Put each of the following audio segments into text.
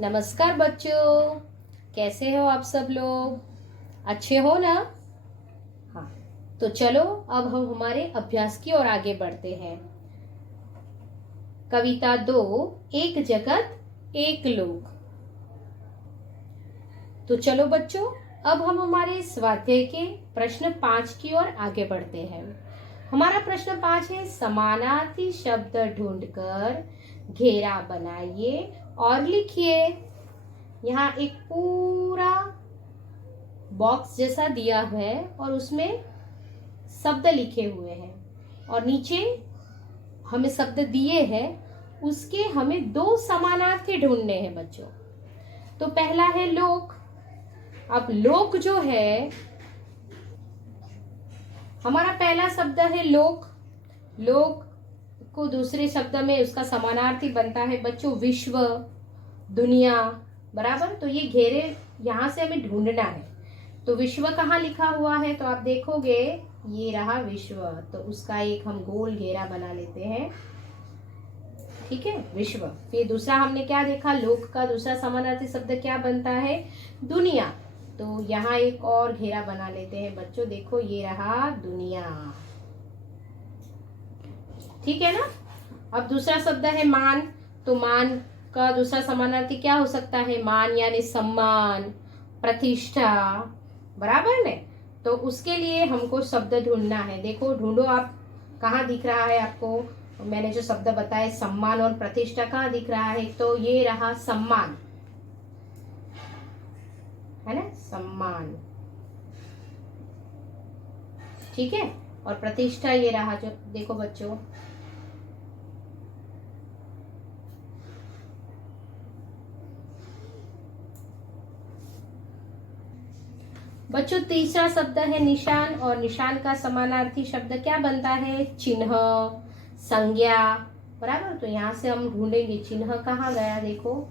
नमस्कार बच्चों, कैसे हो आप सब लोग? अच्छे हो ना? हाँ, तो चलो अब हम हमारे अभ्यास की ओर आगे बढ़ते हैं। कविता 2, एक जगत एक लोक। तो चलो बच्चों, अब हम हमारे स्वाध्याय के प्रश्न 5 की ओर आगे बढ़ते हैं। हमारा प्रश्न 5 है, समानार्थी शब्द ढूंढकर घेरा बनाइए और लिखिए। यहाँ एक पूरा बॉक्स जैसा दिया है और उसमें शब्द लिखे हुए हैं और नीचे हमें शब्द दिए हैं, उसके हमें 2 समानार्थी ढूंढने हैं बच्चों। तो पहला है लोक। अब लोक जो है, हमारा पहला शब्द है लोक। लोक को दूसरे शब्द में उसका समानार्थी बनता है बच्चों विश्व, दुनिया। बराबर, तो ये घेरे यहां से हमें ढूंढना है। तो विश्व कहाँ लिखा हुआ है? तो आप देखोगे ये रहा विश्व, तो उसका एक हम गोल घेरा बना लेते हैं। ठीक है, विश्व। फिर दूसरा हमने क्या देखा, लोक का दूसरा समानार्थी शब्द क्या बनता है? दुनिया। तो यहाँ एक और घेरा बना लेते हैं बच्चों, देखो ये रहा दुनिया। ठीक है ना? अब दूसरा शब्द है मान। तो मान का दूसरा समानार्थी क्या हो सकता है? मान यानी सम्मान, प्रतिष्ठा। बराबर ने? तो उसके लिए हमको शब्द ढूंढना है। देखो, ढूंढो आप, कहाँ दिख रहा है आपको? मैंने जो शब्द बताए सम्मान और प्रतिष्ठा, कहाँ दिख रहा है? तो ये रहा सम्मान, है ना? सम्मान। ठीक है, और प्रतिष्ठा ये रहा, जो देखो बच्चों, बच्चों तीसरा शब्द है निशान, और निशान का समानार्थी शब्द क्या बनता है? चिन्ह, संज्ञा। बराबर, तो यहाँ से हम ढूंढेंगे चिन्ह कहाँ गया। देखो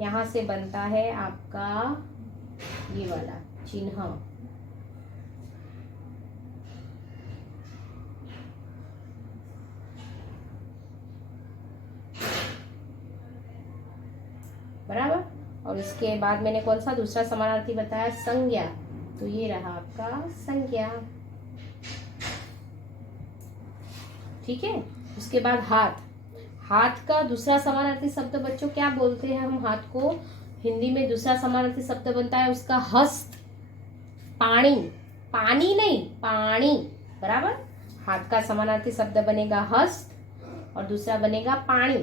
यहाँ से बनता है आपका ये वाला चिन्ह। बराबर, और इसके बाद मैंने कौन सा दूसरा समानार्थी बताया? संज्ञा। तो ये रहा आपका संज्ञा। ठीक है, उसके बाद हाथ। हाथ का दूसरा समानार्थी शब्द बच्चों क्या बोलते हैं हम? हाथ को हिंदी में दूसरा समानार्थी शब्द बनता है उसका हस्त। पानी, पानी नहीं, पानी। बराबर, हाथ का समानार्थी शब्द बनेगा हस्त और दूसरा बनेगा पानी।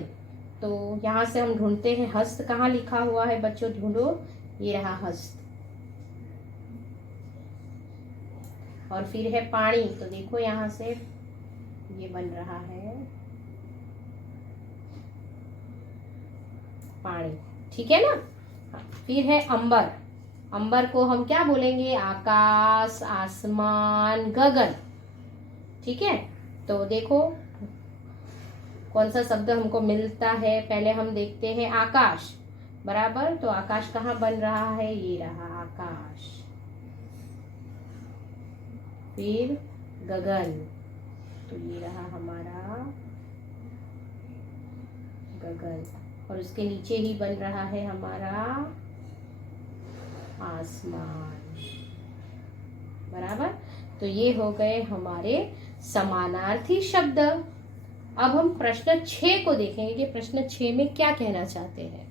तो यहां से हम ढूंढते हैं हस्त कहाँ लिखा हुआ है बच्चों, ढूंढो, ये रहा हस्त। और फिर है पानी, तो देखो यहां से ये बन रहा है पानी। ठीक है ना? हाँ, फिर है अंबर। अंबर को हम क्या बोलेंगे? आकाश, आसमान, गगन। ठीक है, तो देखो कौन सा शब्द हमको मिलता है। पहले हम देखते हैं आकाश। बराबर, तो आकाश कहाँ बन रहा है? ये रहा आकाश। फिर गगन, तो ये रहा हमारा गगन, और उसके नीचे ही बन रहा है हमारा आसमान। बराबर, तो ये हो गए हमारे समानार्थी शब्द। अब हम प्रश्न 6 को देखेंगे कि प्रश्न 6 में क्या कहना चाहते हैं।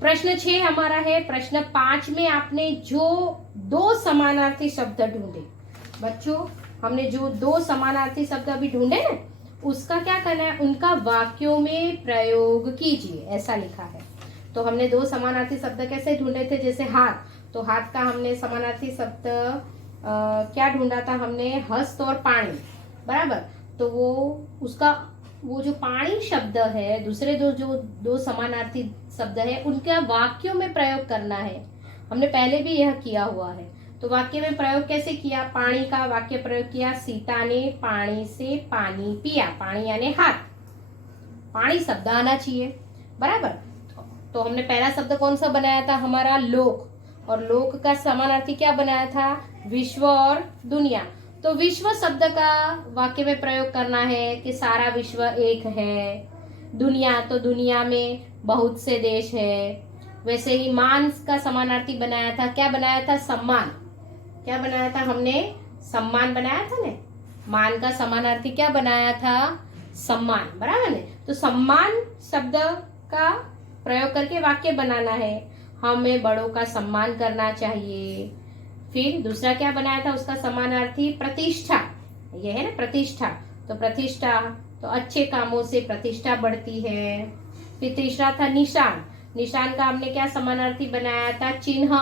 प्रश्न 6 हमारा है, प्रश्न 5 में आपने जो 2 समानार्थी शब्द ढूंढे बच्चों, हमने जो 2 समानार्थी शब्द अभी ढूंढे ना, उसका क्या करना है? उनका वाक्यों में प्रयोग कीजिए, ऐसा लिखा है। तो हमने 2 समानार्थी शब्द कैसे ढूंढे थे? जैसे हाथ, तो हाथ का हमने समानार्थी शब्द क्या ढूंढा था हमने? हस्त और पानी। बराबर, तो वो उसका वो जो पानी शब्द है, दूसरे जो 2 समानार्थी शब्द है, उनका वाक्यों में प्रयोग करना है। हमने पहले भी यह किया हुआ है। तो वाक्य में प्रयोग कैसे किया? पानी का वाक्य प्रयोग किया, सीता ने पानी से पानी पिया। पानी यानी हाथ, पानी शब्द आना चाहिए। बराबर, तो हमने पहला शब्द कौन सा बनाया था? हमारा लोक, और लोक का समानार्थी क्या बनाया था? विश्व और दुनिया। तो विश्व शब्द का वाक्य में प्रयोग करना है कि सारा विश्व एक है। दुनिया, तो दुनिया में बहुत से देश है। वैसे ही मान का समानार्थी बनाया था, क्या बनाया था? सम्मान। क्या बनाया था हमने? सम्मान बनाया था ने। मान का समानार्थी क्या बनाया था? सम्मान, बराबर ने। तो सम्मान शब्द का प्रयोग करके वाक्य बनाना है। हमें बड़ों का सम्मान करना चाहिए। फिर दूसरा क्या बनाया था उसका समानार्थी? प्रतिष्ठा। ये है ना प्रतिष्ठा, तो प्रतिष्ठा, तो अच्छे कामों से प्रतिष्ठा बढ़ती है। फिर तीसरा था निशान। निशान का हमने क्या समानार्थी बनाया था? चिन्ह।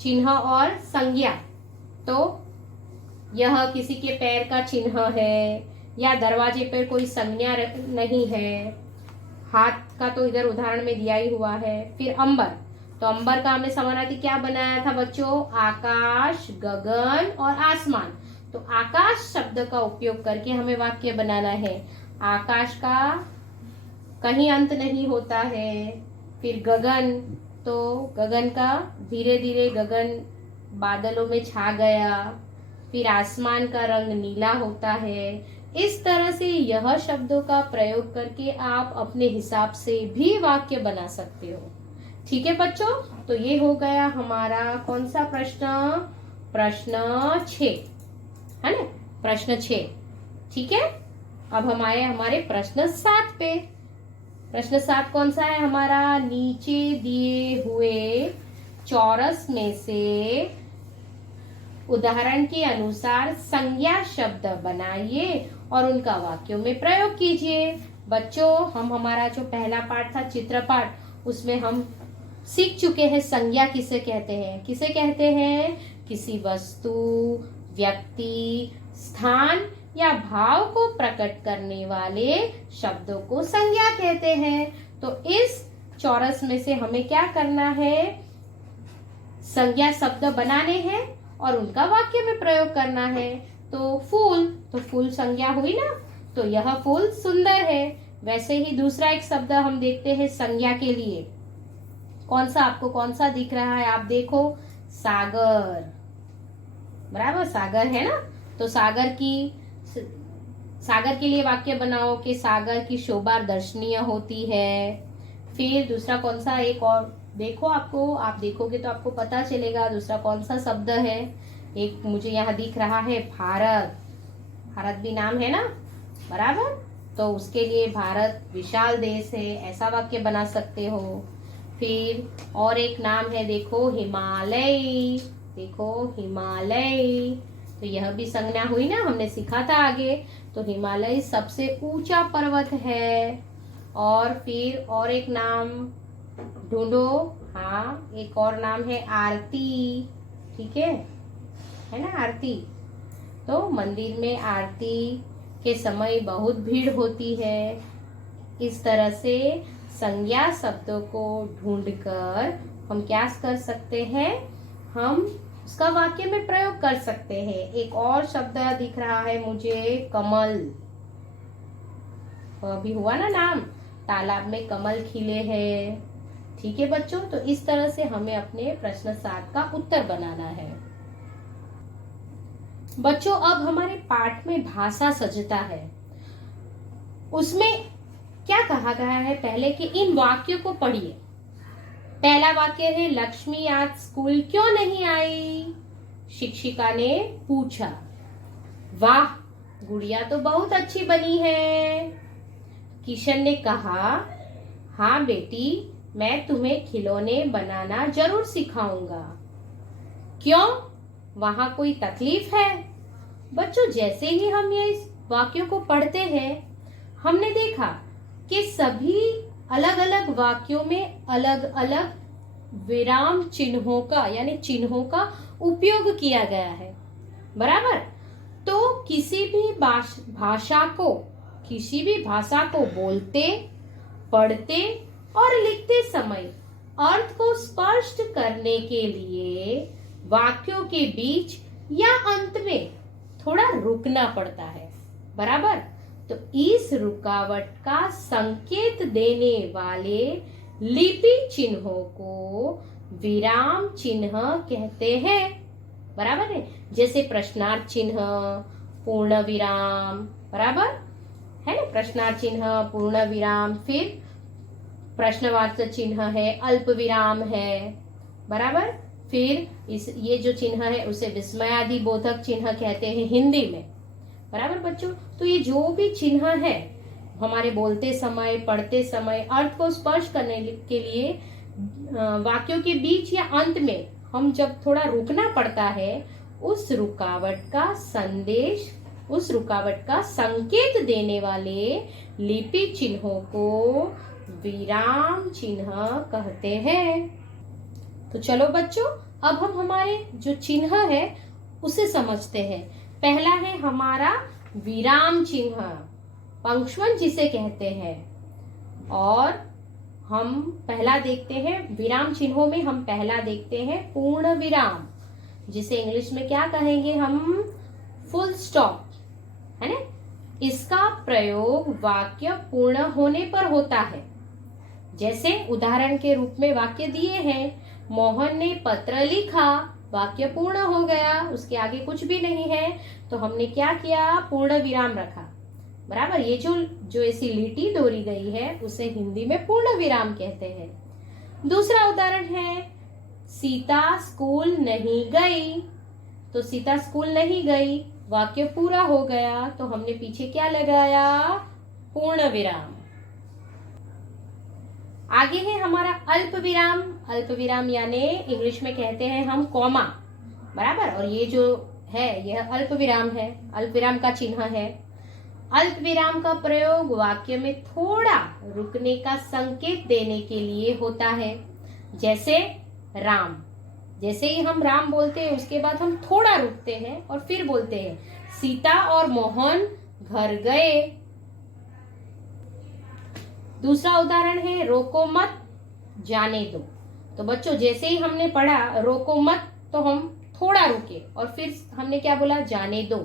चिन्ह और संज्ञा। तो यह किसी के पैर का चिन्ह है या दरवाजे पर कोई संज्ञा नहीं है। हाथ का तो इधर उदाहरण में दिया ही हुआ है। फिर अंबर, तो अंबर का हमने समानार्थी क्या बनाया था बच्चों? आकाश, गगन और आसमान। तो आकाश शब्द का उपयोग करके हमें वाक्य बनाना है। आकाश का कहीं अंत नहीं होता है। फिर गगन, तो गगन का धीरे धीरे गगन बादलों में छा गया। फिर आसमान का रंग नीला होता है। इस तरह से यह शब्दों का प्रयोग करके आप अपने हिसाब से भी वाक्य बना सकते हो। ठीक है बच्चों, तो ये हो गया हमारा कौन सा प्रश्न? प्रश्न 6 है ना, प्रश्न 6। ठीक है, अब हमारे प्रश्न 7 पे। प्रश्न 7 कौन सा है हमारा? नीचे दिए हुए चौरस में से उदाहरण के अनुसार संज्ञा शब्द बनाइए और उनका वाक्यों में प्रयोग कीजिए। बच्चों, हमारा जो पहला पाठ था चित्र पाठ, उसमें हम सीख चुके हैं संज्ञा किसे कहते हैं। किसे कहते हैं? किसी वस्तु, व्यक्ति, स्थान या भाव को प्रकट करने वाले शब्दों को संज्ञा कहते हैं। तो इस चौरस में से हमें क्या करना है? संज्ञा शब्द बनाने हैं और उनका वाक्य में प्रयोग करना है। तो फूल संज्ञा हुई ना, तो यह फूल सुंदर है। वैसे ही दूसरा एक शब्द हम देखते हैं संज्ञा के लिए। कौन सा? आपको कौन सा दिख रहा है? आप देखो, सागर, बराबर, सागर है ना। तो सागर के लिए वाक्य बनाओ कि सागर की शोभा दर्शनीय होती है। फिर दूसरा कौन सा? एक और देखो, आप देखोगे तो आपको पता चलेगा दूसरा कौन सा शब्द है। एक मुझे यहाँ दिख रहा है भारत। भारत भी नाम है ना, बराबर। तो उसके लिए भारत विशाल देश है, ऐसा वाक्य बना सकते हो। फिर और एक नाम है, देखो हिमालय। देखो हिमालय, तो यह भी संज्ञा हुई ना, हमने सीखा था आगे। तो हिमालय सबसे ऊंचा पर्वत है। और फिर और एक नाम ढूंढो। हाँ, एक और नाम है आरती। ठीक है ना, आरती। तो मंदिर में आरती के समय बहुत भीड़ होती है। इस तरह से संज्ञा शब्दों को ढूंढकर हम क्या कर सकते हैं? हम उसका वाक्य में प्रयोग कर सकते हैं। एक और शब्द दिख रहा है मुझे, कमल। तो अभी हुआ ना नाम, तालाब में कमल खिले हैं। ठीक है बच्चों, तो इस तरह से हमें अपने प्रश्न 7 का उत्तर बनाना है। बच्चों, अब हमारे पाठ में भाषा सज्जता है। उसमें क्या कहा गया है? पहले कि इन वाक्यों को पढ़िए। पहला वाक्य है, लक्ष्मी आज स्कूल क्यों नहीं आई? शिक्षिका ने पूछा। वाह, गुड़िया तो बहुत अच्छी बनी है। किशन ने कहा, हाँ बेटी, मैं तुम्हें खिलौने बनाना जरूर सिखाऊंगा। क्यों, वहां कोई तकलीफ है? बच्चों, जैसे ही हम ये इस वाक्यों को पढ़ते हैं, हमने देखा कि सभी अलग अलग वाक्यों में अलग अलग विराम चिन्हों का, यानी चिन्हों का उपयोग किया गया है, बराबर। तो किसी भी भाषा को बोलते, पढ़ते और लिखते समय अर्थ को स्पष्ट करने के लिए वाक्यों के बीच या अंत में थोड़ा रुकना पड़ता है, बराबर। तो इस रुकावट का संकेत देने वाले लिपि चिन्हों को विराम चिन्ह कहते हैं, बराबर है। जैसे प्रश्नार्थ चिन्ह, पूर्ण विराम, बराबर है ना, प्रश्नार्थ चिन्ह, पूर्ण विराम। फिर प्रश्नवाचक चिन्ह है, अल्प विराम है, बराबर। फिर ये जो चिन्ह है उसे विस्मयादि बोधक चिन्ह कहते हैं हिंदी में, बराबर बच्चों। तो ये जो भी चिन्ह है हमारे बोलते समय, पढ़ते समय अर्थ को स्पर्श करने के लिए वाक्यों के बीच या अंत में हम जब थोड़ा रुकना पड़ता है, उस रुकावट का संदेश, उस रुकावट का संकेत देने वाले लिपि चिन्हों को विराम चिन्ह कहते हैं। तो चलो बच्चों, अब हम हमारे जो चिन्ह है उसे समझते हैं। पहला है हमारा विराम चिन्ह, पंक्चुअल जिसे कहते हैं। और हम पहला देखते हैं विराम चिन्हों में, हम पहला देखते हैं पूर्ण विराम, जिसे इंग्लिश में क्या कहेंगे हम, फुल स्टॉप, है ना। इसका प्रयोग वाक्य पूर्ण होने पर होता है। जैसे उदाहरण के रूप में वाक्य दिए हैं, मोहन ने पत्र लिखा, वाक्य पूर्ण हो गया, उसके आगे कुछ भी नहीं है, तो हमने क्या किया, पूर्ण विराम रखा, बराबर। ये जो ऐसी लिटी दौरी गई है उसे हिंदी में पूर्ण विराम कहते हैं। दूसरा उदाहरण है, सीता स्कूल नहीं गई, तो सीता स्कूल नहीं गई, वाक्य पूरा हो गया, तो हमने पीछे क्या लगाया, पूर्ण विराम। आगे है हमारा अल्प विराम। अल्प विराम यानी इंग्लिश में कहते हैं हम कॉमा, बराबर। और ये जो है यह अल्प विराम है, अल्प विराम का चिन्ह है। अल्प विराम का प्रयोग वाक्य में थोड़ा रुकने का संकेत देने के लिए होता है। जैसे राम, जैसे ही हम राम बोलते हैं उसके बाद हम थोड़ा रुकते हैं और फिर बोलते हैं सीता और मोहन घर गए। दूसरा उदाहरण है रोको मत जाने दो। तो बच्चों जैसे ही हमने पढ़ा रोको मत, तो हम थोड़ा रुके और फिर हमने क्या बोला, जाने दो।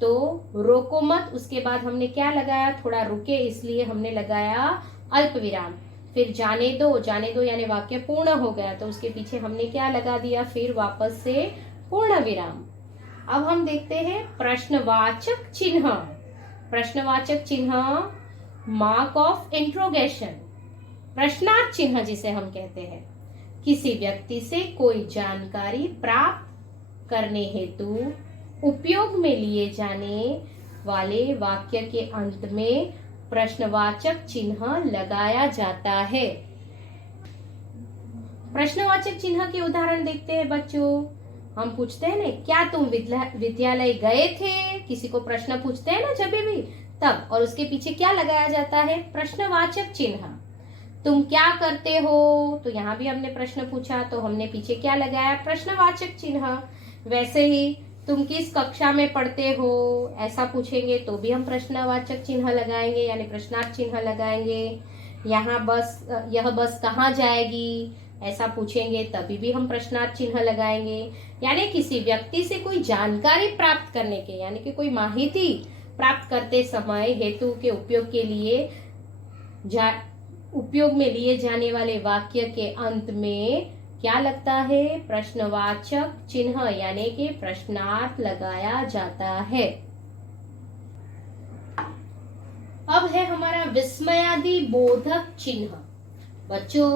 तो रोको मत, उसके बाद हमने क्या लगाया, थोड़ा रुके, इसलिए हमने लगाया अल्प विराम। फिर जाने दो यानी वाक्य पूर्ण हो गया, तो उसके पीछे हमने क्या लगा दिया, फिर वापस से पूर्ण विराम। अब हम देखते हैं प्रश्नवाचक चिन्ह। प्रश्नवाचक चिन्ह मार्क ऑफ इंट्रोगेशन, प्रश्नार्थ चिन्ह जिसे हम कहते हैं। किसी व्यक्ति से कोई जानकारी प्राप्त करने हेतु उपयोग में लिए जाने वाले वाक्य के अंत में प्रश्नवाचक चिन्ह लगाया जाता है। प्रश्नवाचक चिन्ह के उदाहरण देखते हैं बच्चों। हम पूछते हैं ना, क्या तुम विद्यालय गए थे, किसी को प्रश्न पूछते हैं ना जब भी, तब, और उसके पीछे क्या लगाया जाता है, प्रश्नवाचक चिन्ह। तुम क्या करते हो, तो यहाँ भी हमने प्रश्न पूछा, तो हमने पीछे क्या लगाया, प्रश्नवाचक चिन्ह। वैसे ही तुम किस कक्षा में पढ़ते हो, ऐसा पूछेंगे तो भी हम प्रश्नवाचक चिन्ह लगाएंगे, यानी प्रश्नार्थ चिन्ह लगाएंगे। यह बस कहाँ जाएगी, ऐसा पूछेंगे तभी भी हम प्रश्नार्थ चिन्ह लगाएंगे। यानी किसी व्यक्ति से कोई जानकारी प्राप्त करने के, यानी कि कोई माहिती प्राप्त करते समय हेतु के उपयोग के लिए उपयोग में लिए जाने वाले वाक्य के अंत में क्या लगता है, प्रश्नवाचक चिन्ह यानी कि प्रश्नार्थ लगाया जाता है। अब है हमारा विस्मयादि बोधक चिन्ह। बच्चों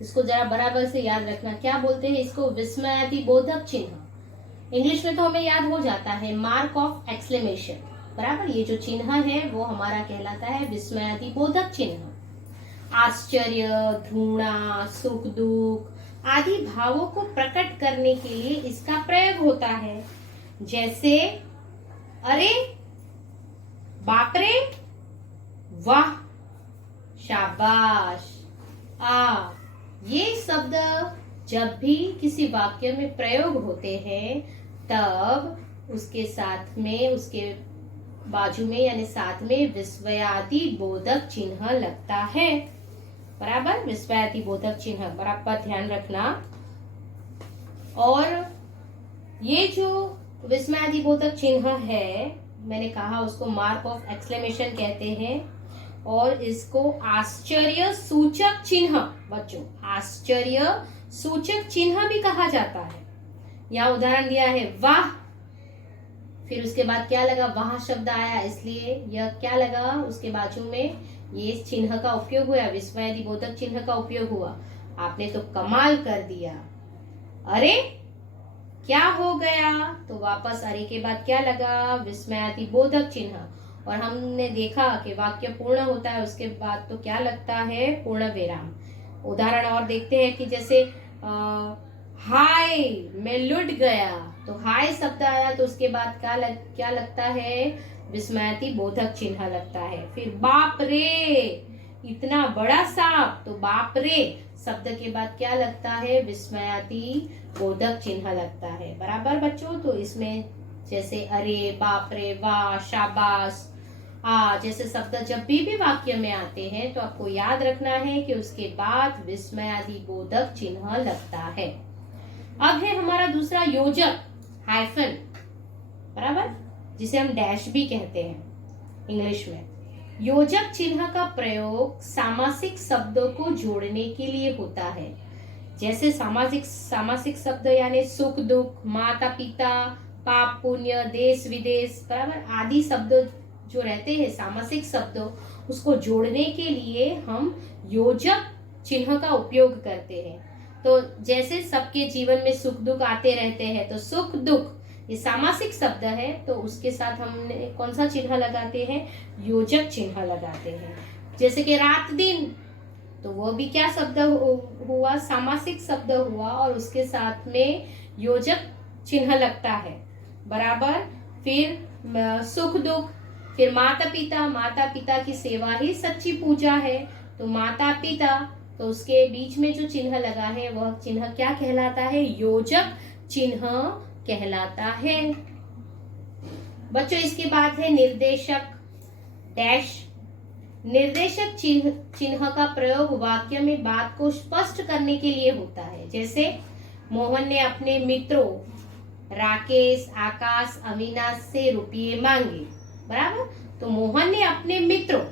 इसको जरा बराबर से याद रखना, क्या बोलते हैं इसको, विस्मयादि बोधक चिन्ह। इंग्लिश में तो हमें याद हो जाता है मार्क ऑफ एक्सक्लेमेशन, बराबर। ये जो चिन्ह है वो हमारा कहलाता है विस्मयादि बोधक चिन्ह। आश्चर्य, घृणा, सुख दुख आदि भावों को प्रकट करने के लिए इसका प्रयोग होता है। जैसे अरे, बाप रे, वाह, शाबाश, ये शब्द जब भी किसी वाक्य में प्रयोग होते हैं तब उसके साथ में, उसके बाजू में यानी साथ में विस्मयादि बोधक चिन्ह लगता है, बराबर। विस्मयादि बोधक चिन्ह बराबर ध्यान रखना। और ये जो विस्मयादि बोधक चिन्ह है, मैंने कहा उसको मार्क ऑफ एक्सक्लेमेशन कहते हैं, और इसको आश्चर्य सूचक चिन्ह, बच्चों आश्चर्य सूचक चिन्ह भी कहा जाता है। यहाँ उदाहरण दिया है वाह, फिर उसके बाद क्या लगा, वाह शब्द आया, इसलिए यह क्या लगा, उसके बाजू में ये चिन्ह का उपयोग हुआ, विस्मयादि बोधक चिन्ह का उपयोग हुआ। आपने तो कमाल कर दिया। अरे क्या हो गया, तो वापस अरे के बाद क्या लगा, विस्मयादि बोधक चिन्ह। और हमने देखा कि वाक्य पूर्ण होता है, उसके बाद तो क्या लगता है, पूर्ण विराम। उदाहरण और देखते हैं कि जैसे हाय मैं लुट गया, तो हाय शब्द आया तो उसके बाद क्या लगता है, विस्मयादि बोधक चिन्ह लगता है। फिर बाप रे इतना बड़ा सांप, तो बाप रे शब्द के बाद क्या लगता है, विस्मयादि बोधक चिन्ह लगता है। बराबर बच्चों, तो इसमें जैसे अरे, बाप रे, वाह, शाबाश, जैसे शब्द जब भी वाक्य में आते हैं तो आपको याद रखना है कि उसके बाद विस्मयादि बोधक चिन्ह लगता है। अब है हमारा दूसरा योजक, हाइफन, बराबर, जिसे हम डैश भी कहते हैं इंग्लिश में। योजक चिन्ह का प्रयोग सामासिक शब्दों को जोड़ने के लिए होता है। जैसे सामासिक शब्द यानी सुख दुख, माता पिता, पाप पुण्य, देश विदेश, बराबर, आदि शब्द जो रहते हैं सामासिक शब्दों, उसको जोड़ने के लिए हम योजक चिन्ह का उपयोग करते हैं। तो जैसे सबके जीवन में सुख दुख आते रहते हैं, तो सुख दुख ये सामासिक शब्द है, तो उसके साथ हमने कौन सा चिन्ह लगाते हैं, योजक चिन्ह लगाते हैं। जैसे कि रात दिन, तो वो भी क्या शब्द हुआ, सामासिक शब्द हुआ, और उसके साथ में योजक चिन्ह लगता है। बराबर, फिर सुख दुख, फिर माता पिता की सेवा ही सच्ची पूजा है, तो माता पिता, तो उसके बीच में जो चिन्ह लगा है वह चिन्ह क्या कहलाता है, योजक चिन्ह कहलाता है। बच्चों इसके बाद है निर्देशक, डैश। निर्देशक चिन्ह का प्रयोग वाक्य में बात को स्पष्ट करने के लिए होता है। जैसे मोहन ने अपने मित्रों राकेश, आकाश, अविनाश से रुपये मांगे, बराबर, तो मोहन ने अपने मित्रों,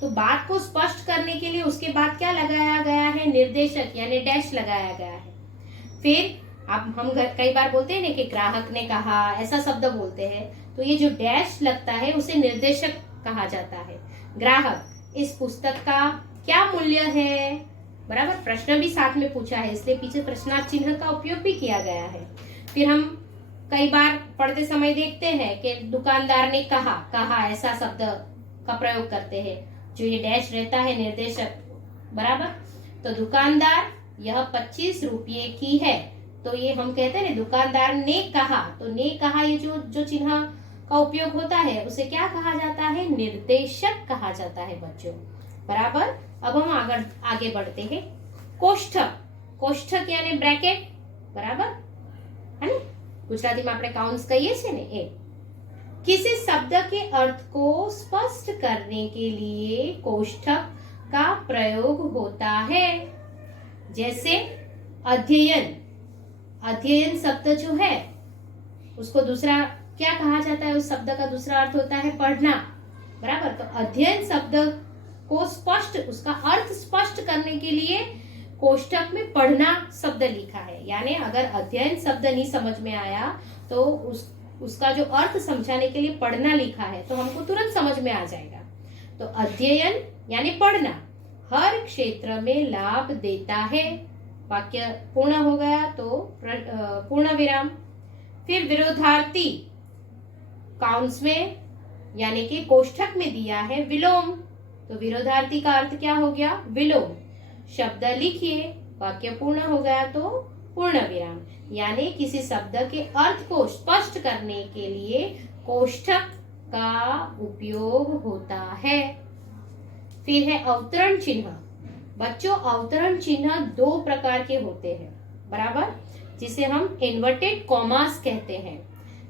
तो बात को स्पष्ट करने के लिए उसके बाद क्या लगाया गया है, निर्देशक यानी डैश लगाया गया है। फिर अब हम कई बार बोलते हैं ना कि ग्राहक ने कहा, ऐसा शब्द बोलते हैं, तो ये जो डैश लगता है उसे निर्देशक कहा जाता है। ग्राहक, इस पुस्तक का क्या मूल्य है, बराबर, प्रश्न भी साथ में पूछा है, इसलिए पीछे प्रश्नार्थ चिन्ह का उपयोग भी किया गया है। फिर हम कई बार पढ़ते समय देखते हैं कि दुकानदार ने कहा ऐसा शब्द का प्रयोग करते हैं, जो ये डैश रहता है निर्देशक, बराबर। तो दुकानदार, यह 25 रुपये की है, तो ये हम कहते हैं दुकानदार ने कहा, तो ने कहा ये जो चिन्ह का उपयोग होता है उसे क्या कहा जाता है, निर्देशक कहा जाता है बच्चों, बराबर। अब हम आगे बढ़ते हैं। कोष्ठक यानी ब्रैकेट, बराबर है ना, गुजराती में આપણે કાઉન્સ કહીએ છીએ ને એ। किसी शब्द के अर्थ को स्पष्ट करने के लिए कोष्ठक का प्रयोग होता है। जैसे अध्ययन शब्द जो है उसको दूसरा क्या कहा जाता है, उस शब्द का दूसरा अर्थ होता है पढ़ना, बराबर। तो अध्ययन शब्द को उसका अर्थ स्पष्ट करने के लिए कोष्ठक में पढ़ना शब्द लिखा है। यानी अगर अध्ययन शब्द नहीं समझ में आया तो उसका जो अर्थ समझाने के लिए पढ़ना लिखा है तो हमको तुरंत समझ में आ जाएगा। तो अध्ययन यानी पढ़ना हर क्षेत्र में लाभ देता है। वाक्य पूर्ण हो गया तो पूर्ण विराम। फिर विरोधार्थी काउंस में यानी कि कोष्ठक में दिया है विलोम, तो विरोधार्थी का अर्थ क्या हो गया, विलोम। शब्द लिखिए, वाक्य पूर्ण हो गया तो पूर्ण विराम। यानी किसी शब्द के अर्थ को स्पष्ट करने के लिए कोष्ठक का उपयोग होता है। फिर है अवतरण चिन्ह। बच्चों अवतरण चिन्ह दो प्रकार के होते हैं, बराबर, जिसे हम इन्वर्टेड कॉमास कहते हैं।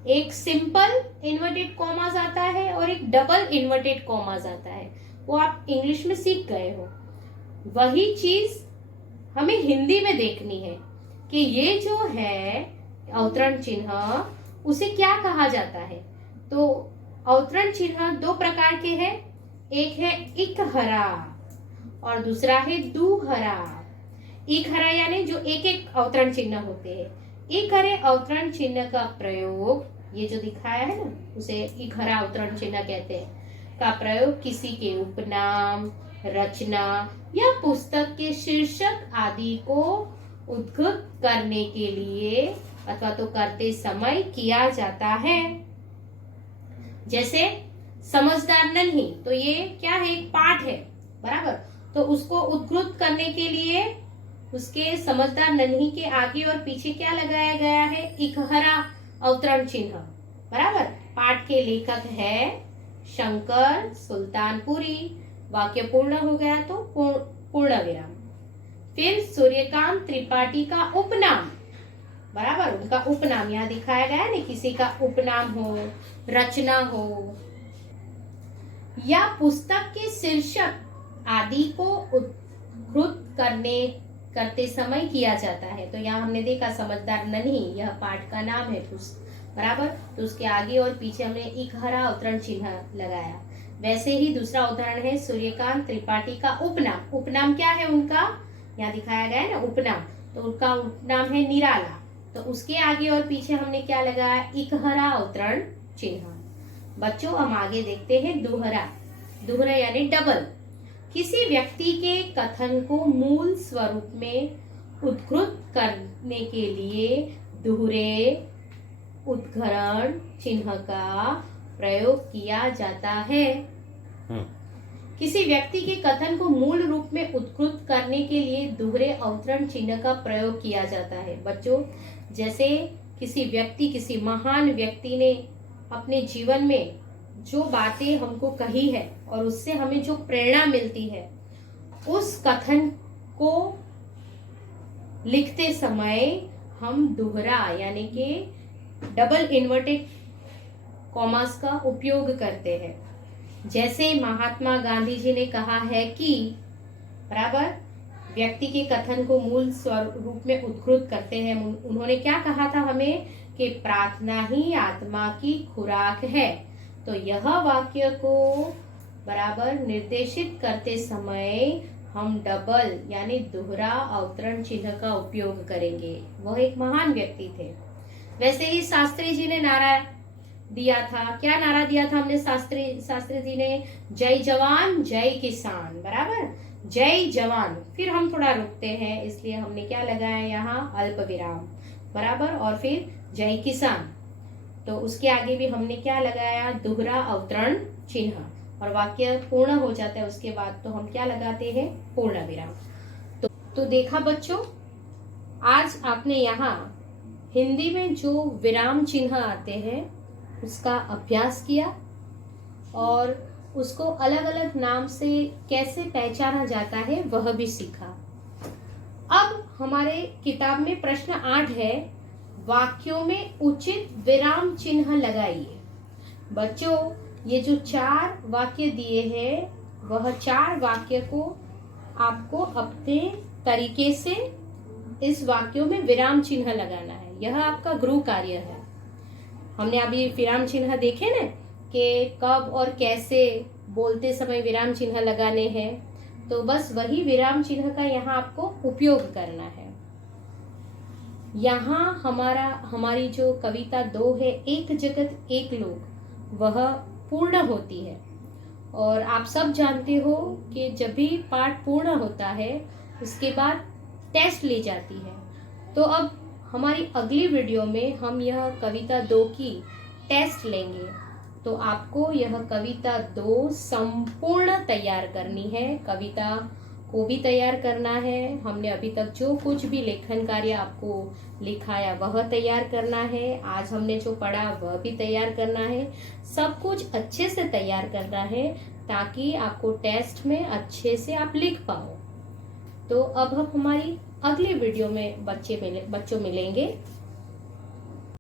एक सिंपल इन्वर्टेड कॉमास आता है और एक डबल इन्वर्टेड कॉमास आता है, वो आप इंग्लिश में सीख गए हो। वही चीज हमें हिंदी में देखनी है कि ये जो है अवतरण चिन्ह उसे क्या कहा जाता है। तो अवतरण चिन्ह दो प्रकार के हैं, एक है इकहरा और दूसरा है दुहरा। इकहरा यानी जो एक एक अवतरण चिन्ह होते हैं। इकहरे अवतरण चिन्ह का प्रयोग ये जो दिखाया है ना उसे इकहरा अवतरण चिन्ह कहते हैं, का प्रयोग किसी के उपनाम, रचना या पुस्तक के शीर्षक आदि को उद्धृत करने के लिए अथवा तो करते समय किया जाता है। जैसे समझदार नन्ही, तो ये क्या है, एक पाठ है, बराबर। तो उसको उद्धृत करने के लिए उसके समझदार नन्ही के आगे और पीछे क्या लगाया गया है, एक हरा अवतरण चिन्ह, बराबर। पाठ के लेखक है शंकर सुल्तानपुरी। वाक्य पूर्ण हो गया तो पूर्ण विराम। फिर सूर्यकांत त्रिपाठी का उपनाम, बराबर, उनका उपनाम यहाँ दिखाया गया है ना, किसी का उपनाम हो, रचना हो या पुस्तक के शीर्षक आदि को उद्धृत करते समय किया जाता है। तो यहाँ हमने देखा समझदार नन्ही, यह पाठ का नाम है, बराबर। तो उसके आगे और पीछे हमने एक हरा अवतरण चिन्ह लगाया। वैसे ही दूसरा उदाहरण है सूर्यकांत त्रिपाठी का उपनाम। उपनाम क्या है उनका, यहाँ दिखाया गया है ना, उपनाम। तो उनका उपनाम है निराला। तो उसके आगे और पीछे हमने क्या लगाया, एक हरा अवतरण चिन्ह। बच्चों हम आगे देखते हैं दोहरा यानी डबल। किसी व्यक्ति के कथन को मूल स्वरूप में उद्धृत करने के लिए दोहरे उद्धरण चिन्ह का प्रयोग किया जाता है। किसी व्यक्ति के कथन को मूल रूप में उद्धृत करने के लिए दोहरे अवतरण चिन्ह का प्रयोग किया जाता है। बच्चों, जैसे किसी महान व्यक्ति ने अपने जीवन में जो बातें हमको कही है और उससे हमें जो प्रेरणा मिलती है, उस कथन को लिखते समय हम दोहरा यानी कि डबल इन्वर्टेड कॉमास का उपयोग करते हैं। जैसे महात्मा गांधी जी ने कहा है कि, बराबर, व्यक्ति के कथन को मूल स्वरूप में उद्धृत करते हैं। उन्होंने क्या कहा था हमें कि प्रार्थना ही आत्मा की खुराक है। तो यह वाक्य को बराबर निर्देशित करते समय हम डबल यानी दोहरा अवतरण चिन्ह का उपयोग करेंगे। वह एक महान व्यक्ति थे। वैसे ही शास्त्री जी ने नारा दिया था। क्या नारा दिया था हमने, शास्त्री जी ने जय जवान जय किसान, बराबर, जय जवान। फिर हम थोड़ा रुकते हैं, इसलिए हमने क्या लगाया यहाँ, अल्प विराम, बराबर, और फिर जय किसान। तो उसके आगे भी हमने क्या लगाया, दोहरा अवतरण चिन्ह, और वाक्य पूर्ण हो जाता है उसके बाद तो हम क्या लगाते हैं, पूर्ण विराम। तो देखा बच्चों, आज आपने यहाँ हिंदी में जो विराम चिन्ह आते हैं उसका अभ्यास किया और उसको अलग अलग नाम से कैसे पहचाना जाता है वह भी सीखा। अब हमारे किताब में प्रश्न 8 है, वाक्यों में उचित विराम चिन्ह लगाइए। बच्चों, ये जो 4 वाक्य दिए हैं वह 4 वाक्य को आपको अपने तरीके से इस वाक्यों में विराम चिन्ह लगाना है। यह आपका गृह कार्य है। हमने अभी विराम चिन्ह देखे ना कि कब और कैसे बोलते समय विराम चिन्ह लगाने हैं, तो बस वही विराम चिन्ह का यहाँ आपको उपयोग करना है। यहाँ हमारी जो कविता 2 है, एक जगत एक लोग, वह पूर्ण होती है। और आप सब जानते हो कि जब भी पाठ पूर्ण होता है उसके बाद टेस्ट ली जाती है। तो अब हमारी अगली वीडियो में हम यह कविता 2 की टेस्ट लेंगे। तो आपको यह कविता 2 संपूर्ण तैयार करनी है, कविता को भी तैयार करना है। हमने अभी तक जो कुछ भी लेखन कार्य आपको लिखाया वह तैयार करना है। आज हमने जो पढ़ा वह भी तैयार करना है। सब कुछ अच्छे से तैयार करना है ताकि आपको टेस्ट में अच्छे से आप लिख पाओ। तो अब हम हमारी अगली वीडियो में बच्चों मिलेंगे।